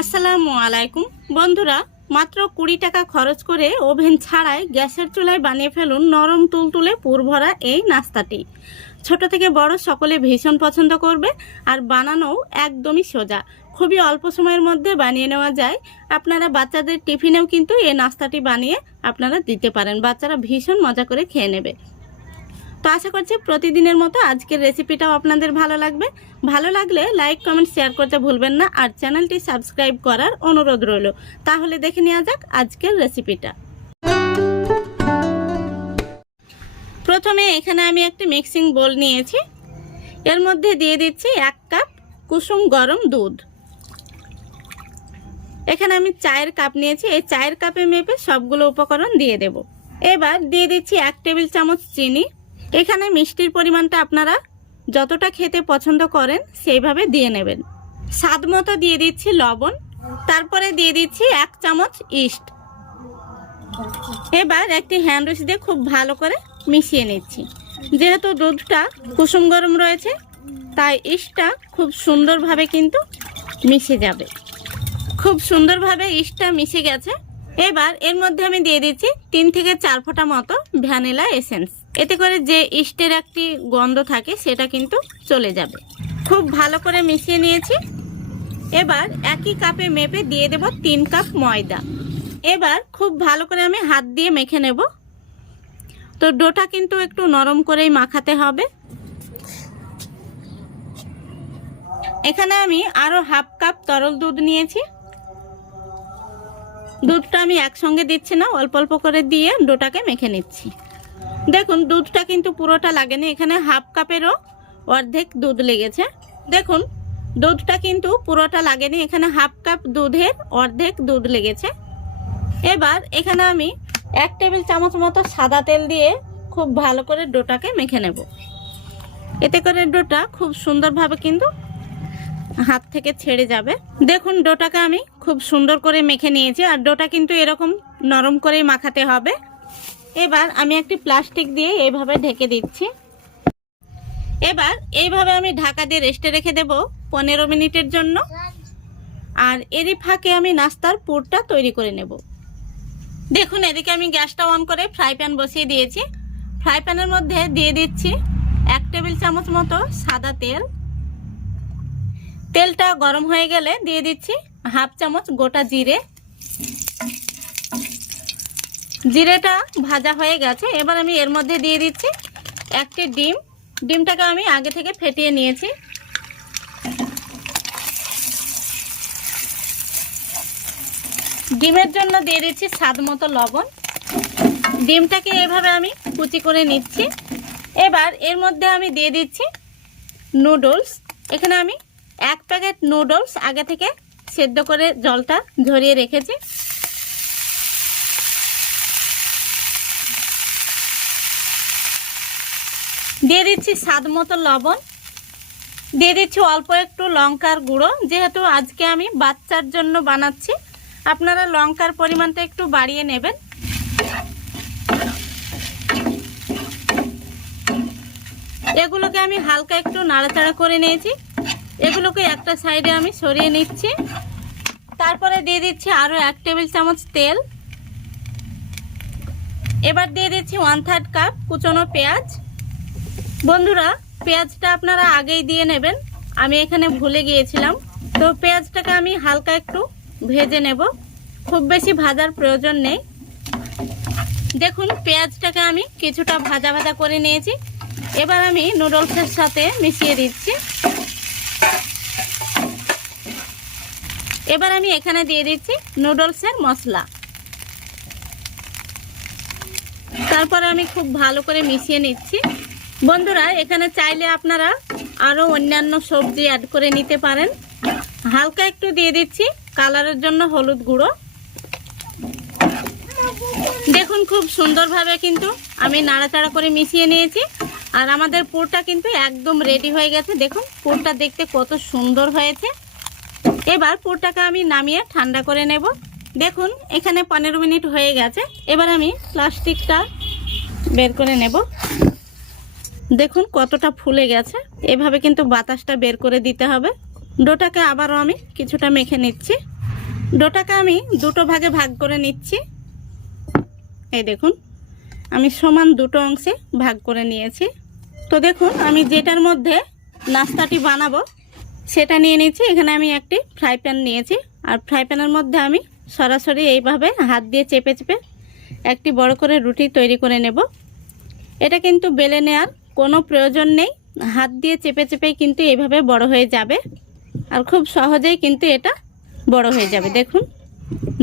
আসসালামু আলাইকুম বন্ধুরা, মাত্র 20 টাকা খরচ করে ওভেন ছাড়াই গ্যাসের চুলায় বানিয়ে ফেলুন নরম তুলতুলে পুর ভরা এই নাস্তাটি। ছোট থেকে বড় সকলে ভীষণ পছন্দ করবে, আর বানানোও একদমই সোজা। খুবই অল্প সময়ের মধ্যে বানিয়ে নেওয়া যায়। আপনারা বাচ্চাদের টিফিনেও কিন্তু এই নাস্তাটি বানিয়ে আপনারা দিতে পারেন, বাচ্চারা ভীষণ মজা করে খেয়ে নেবে। তো আশা করছি প্রতিদিনের মতো আজকের রেসিপিটাও আপনাদের ভালো লাগবে। ভালো লাগলে লাইক কমেন্ট শেয়ার করতে ভুলবেন না, আর চ্যানেলটি সাবস্ক্রাইব করার অনুরোধ রইল। তাহলে দেখে নেওয়া যাক আজকের রেসিপিটা। প্রথমে এখানে আমি একটি মিক্সিং বোল নিয়েছি, এর মধ্যে দিয়ে দিচ্ছি 1 কাপ কুসুম গরম দুধ। এখানে আমি চায়ের কাপ নিয়েছি, এই চায়ের কাপে মেপে সবগুলো উপকরণ দিয়ে দেব। এবার দিয়ে দিচ্ছি 1 টেবিল চামচ চিনি। এখানে মিষ্টির পরিমাণটা আপনারা যতটা খেতে পছন্দ করেন সেইভাবে দিয়ে নেবেন। স্বাদ মতো দিয়ে দিচ্ছি লবণ, তারপরে দিয়ে দিচ্ছি 1 চামচ ইস্ট। এবার একটি হ্যান্ড উইস্ক দিয়ে খুব ভালো করে মিশিয়ে নিচ্ছি। যেহেতু দুধটা কুসুম গরম রয়েছে, তাই ইস্টটা খুব সুন্দরভাবে কিন্তু মিশে যাবে। খুব সুন্দরভাবে ইস্টটা মিশে গেছে। এবার এর মধ্যে আমি দিয়ে দিচ্ছি 3 থেকে 4 ফোঁটা মতো ভ্যানিলা এসেন্স। এতে করে যে ইস্টের একটি গন্ধ থাকে সেটা কিন্তু চলে যাবে। খুব ভালো করে মিশিয়ে নিয়েছি। এবার একই কাপে মেপে দিয়ে দেব 3 কাপ ময়দা। এবার খুব ভালো করে আমি হাত দিয়ে মেখে নেব। তো ডোটা কিন্তু একটু নরম করেই মাখাতে হবে। এখানে আমি আরো 1/2 কাপ তরল দুধ নিয়েছি। দুধটা আমি একসঙ্গে দিচ্ছি না, অল্প অল্প করে দিয়ে ডোটাকে মেখে নিচ্ছি। দেখুন দুধটা কিন্তু পুরোটা লাগেনি, এখানে 1/2 কাপেরও অর্ধেক দুধ লেগেছে। দেখুন দুধটা কিন্তু পুরোটা লাগেনি, এখানে 1/2 কাপ দুধের অর্ধেক দুধ লেগেছে। এবার এখানে আমি 1 টেবিল চামচ মতো সাদা তেল দিয়ে খুব ভালো করে ডোটাকে মেখে নেব। এতে করে ডোটা খুব সুন্দরভাবে কিন্তু হাত থেকে ছেড়ে যাবে। দেখুন ডোটাকে আমি খুব সুন্দর করে মেখে নিয়েছি, আর ডোটা কিন্তু এরকম নরম করেই মাখাতে হবে। এবার আমি একটি প্লাস্টিক দিয়ে এইভাবে ঢেকে দিচ্ছি। এবার এইভাবে আমি ঢাকা দিয়ে রেস্টে রেখে দেব 15 মিনিটের জন্য। আর এরই ফাঁকে আমি নাস্তার পুরটা তৈরি করে নেব। দেখুন এদিকে আমি গ্যাসটা অন করে ফ্রাই প্যান বসিয়ে দিয়েছি। ফ্রাই প্যানের মধ্যে দিয়ে দিচ্ছি 1 টেবিল চামচ মতো সাদা তেল। তেলটা গরম হয়ে গেলে দিয়ে দিচ্ছি 1/2 চামচ গোটা জিরে। জিরেটা ভাজা হয়ে গেছে। এবার আমি এর মধ্যে দিয়ে দিচ্ছি একটি ডিম। ডিমটাকে আমি আগে থেকে ফেটিয়ে নিয়েছি। ডিমের জন্য দিয়ে দিচ্ছি স্বাদ মতো লবণ। ডিমটাকে এভাবে আমি কুচি করে নিচ্ছি। এবার এর মধ্যে আমি দিয়ে দিচ্ছি নুডলস। এখানে আমি 1 প্যাকেট নুডলস আগে থেকে সেদ্ধ করে জলটা ঝরিয়ে রেখেছি। দিয়ে দিচ্ছি স্বাদ মতো লবণ। দিয়ে দিচ্ছি অল্প একটু লঙ্কার গুঁড়ো। যেহেতু আজকে আমি বাচ্চার জন্য বানাচ্ছি, আপনারা লঙ্কার পরিমাণটা একটু বাড়িয়ে নেবেন। এগুলোকে আমি হালকা একটু নাড়াচাড়া করে নিয়েছি। এগুলোকে একটা সাইডে আমি সরিয়ে নিচ্ছি। তারপরে দিয়ে দিচ্ছি আরো 1 টেবিল চামচ তেল। এবার দিয়ে দিচ্ছি 1/3 কাপ কুচনো পেঁয়াজ। বন্ধুরা পেঁয়াজটা আপনারা আগেই দিয়ে নেবেন, আমি এখানে ভুলে গিয়েছিলাম। তো পেঁয়াজটাকে আমি হালকা একটু ভেজে নেব, খুব বেশি ভাজার প্রয়োজন নেই। দেখুন পেঁয়াজটাকে আমি কিছুটা ভাজা ভাজা করে নিয়েছি। এবার আমি নুডলসের সাথে মিশিয়ে দিচ্ছি। এবার আমি এখানে দিয়ে দিচ্ছি নুডলসের মশলা। তারপরে আমি খুব ভালো করে মিশিয়ে নিচ্ছি। বন্ধুরা এখানে চাইলে আপনারা আরো অন্যান্য সবজি অ্যাড করে নিতে পারেন। হালকা একটু দিয়ে দিচ্ছি কালারের জন্য হলুদ গুঁড়ো। দেখুন খুব সুন্দরভাবে কিন্তু আমি নাড়াচাড়া করে মিশিয়ে নিয়েছি, আর আমাদের পুরটা কিন্তু একদম রেডি হয়ে গেছে। দেখুন পুরটা দেখতে কত সুন্দর হয়েছে। এবার পুরটাকে আমি নামিয়ে ঠান্ডা করে নেব। দেখুন এখানে 15 মিনিট হয়ে গেছে। এবার আমি প্লাস্টিকটা বের করে নেব। দেখুন কতটা ফুলে গেছে। এভাবে কিন্তু বাতাসটা বের করে দিতে হবে। ডোটাকে আবারও আমি কিছুটা মেখে নিচ্ছি। ডোটাকে আমি দুটো ভাগে ভাগ করে নিচ্ছি। এই দেখুন আমি সমান দুটো অংশে ভাগ করে নিয়েছি। তো দেখুন আমি যেটার মধ্যে নাস্তাটি বানাবো সেটা নিয়ে নিচ্ছি। এখানে আমি একটি ফ্রাই প্যান নিয়েছি, আর ফ্রাই প্যানের মধ্যে আমি সরাসরি এইভাবে হাত দিয়ে চেপে চেপে একটি বড় করে রুটি তৈরি করে নেব। এটা কিন্তু বেলে নেওয়ার কোনো প্রয়োজন নেই, হাত দিয়ে চেপে চেপেই কিন্তু এইভাবে বড় হয়ে যাবে, আর খুব সহজেই কিন্তু এটা বড় হয়ে যাবে। দেখুন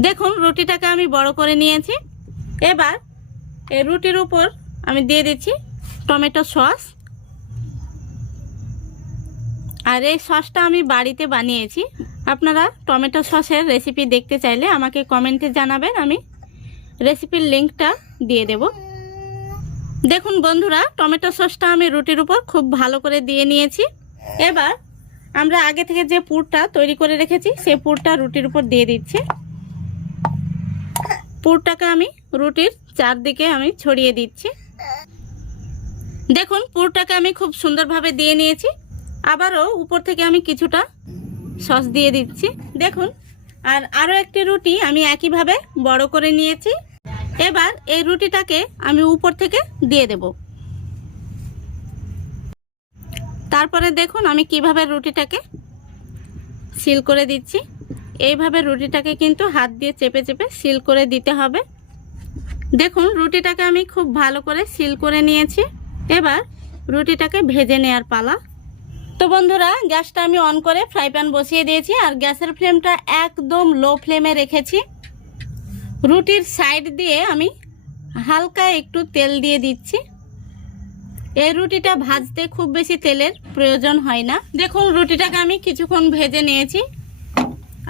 দেখুন রুটিটাকে আমি বড় করে নিয়েছি। এবার এই রুটির উপর আমি দিয়ে দিচ্ছি টমেটো সস, আর এই সসটা আমি বাড়িতে বানিয়েছি। আপনারা টমেটো সসের রেসিপি দেখতে চাইলে আমাকে কমেন্টে জানাবেন, আমি রেসিপির লিঙ্কটা দিয়ে দেব। দেখুন বন্ধুরা টমেটো সসটা আমি রুটির উপর খুব ভালো করে দিয়ে নিয়েছি। এবার আমরা আগে থেকে যে পুরটা তৈরি করে রেখেছি সেই পুরটা রুটির উপর দিয়ে দিচ্ছি। পুরটাকে আমি রুটির চারদিকে আমি ছড়িয়ে দিচ্ছি। দেখুন পুরটাকে আমি খুব সুন্দরভাবে দিয়ে নিয়েছি। আবারও উপর থেকে আমি কিছুটা সস দিয়ে দিচ্ছি। দেখুন আর আরও একটি রুটি আমি একইভাবে বড় করে নিয়েছি। এবার এই রুটিটাকে আমি উপর থেকে দিয়ে দেব। তারপরে দেখুন আমি কিভাবে রুটিটাকে সিল করে দিচ্ছি। এইভাবে রুটিটাকে কিন্তু হাত দিয়ে চেপে চেপে সিল করে দিতে হবে। দেখুন রুটিটাকে আমি খুব ভালো করে সিল করে নিয়েছি। এবার রুটিটাকে ভেজে নেওয়ার পালা। তো বন্ধুরা গ্যাসটা আমি অন করে ফ্রাই প্যান বসিয়ে দিয়েছি, আর গ্যাসের ফ্লেমটা একদম লো ফ্লেমে রেখেছি। রুটির সাইড দিয়ে আমি হালকা একটু তেল দিয়ে দিচ্ছি। এই রুটিটা ভাজতে খুব বেশি তেলের প্রয়োজন হয় না। দেখুন রুটিটাকে আমি কিছুক্ষণ ভেজে নিয়েছি,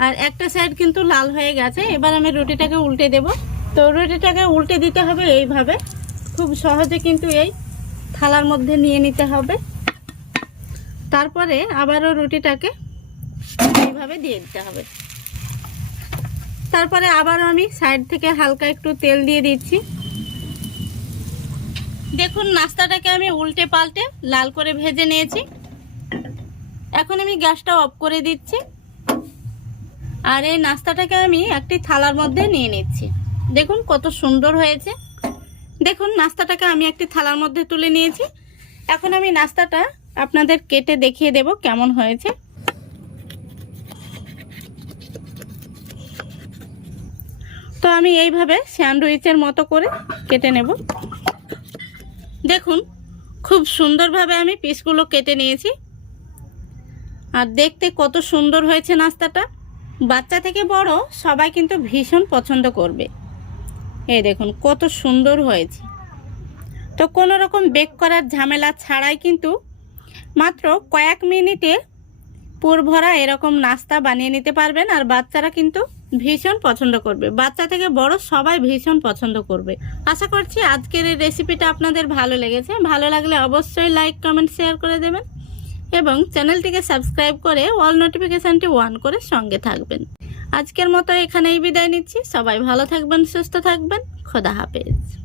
আর একটা সাইড কিন্তু লাল হয়ে গেছে। এবার আমি রুটিটাকে উল্টে দেব। তো রুটিটাকে উল্টে দিতে হবে এইভাবে, খুব সহজে কিন্তু এই থালার মধ্যে নিয়ে নিতে হবে। তারপরে আবারও রুটিটাকে এইভাবে দিয়ে দিতে হবে। তারপরে আবারও আমি সাইড থেকে হালকা একটু তেল দিয়ে দিচ্ছি। দেখুন নাস্তাটাকে আমি উল্টে পাল্টে লাল করে ভেজে নিয়েছি। এখন আমি গ্যাসটা অফ করে দিচ্ছি, আর এই নাস্তাটাকে আমি একটি থালার মধ্যে নিয়ে নিচ্ছি। দেখুন কত সুন্দর হয়েছে। দেখুন নাস্তাটাকে আমি একটি থালার মধ্যে তুলে নিয়েছি। এখন আমি নাস্তাটা আপনাদের কেটে দেখিয়ে দেব কেমন হয়েছে। তো আমি এইভাবে স্যান্ডউইচের মতো করে কেটে নেব। দেখুন খুব সুন্দরভাবে আমি পিসগুলো কেটে নিয়েছি, আর দেখতে কত সুন্দর হয়েছে নাস্তাটা। বাচ্চা থেকে বড় সবাই কিন্তু ভীষণ পছন্দ করবে। এই দেখুন কত সুন্দর হয়েছে। তো কোনো রকম বেক করার ঝামেলা ছাড়াই কিন্তু মাত্র কয়েক মিনিটে পুর ভরা এরকম নাস্তা বানিয়ে নিতে পারবেন, আর বাচ্চারা কিন্তু ভীষণ পছন্দ করবে। বাচ্চা থেকে বড় সবাই ভীষণ পছন্দ করবে। আশা করছি আজকের এই রেসিপিটা আপনাদের ভালো লেগেছে। ভালো লাগলে অবশ্যই লাইক কমেন্ট শেয়ার করে দেবেন, এবং চ্যানেলটিকে সাবস্ক্রাইব করে অল নোটিফিকেশানটি অন করে সঙ্গে থাকবেন। আজকের মতো এখানেই বিদায় নিচ্ছি। সবাই ভালো থাকবেন, সুস্থ থাকবেন। খোদা হাফেজ।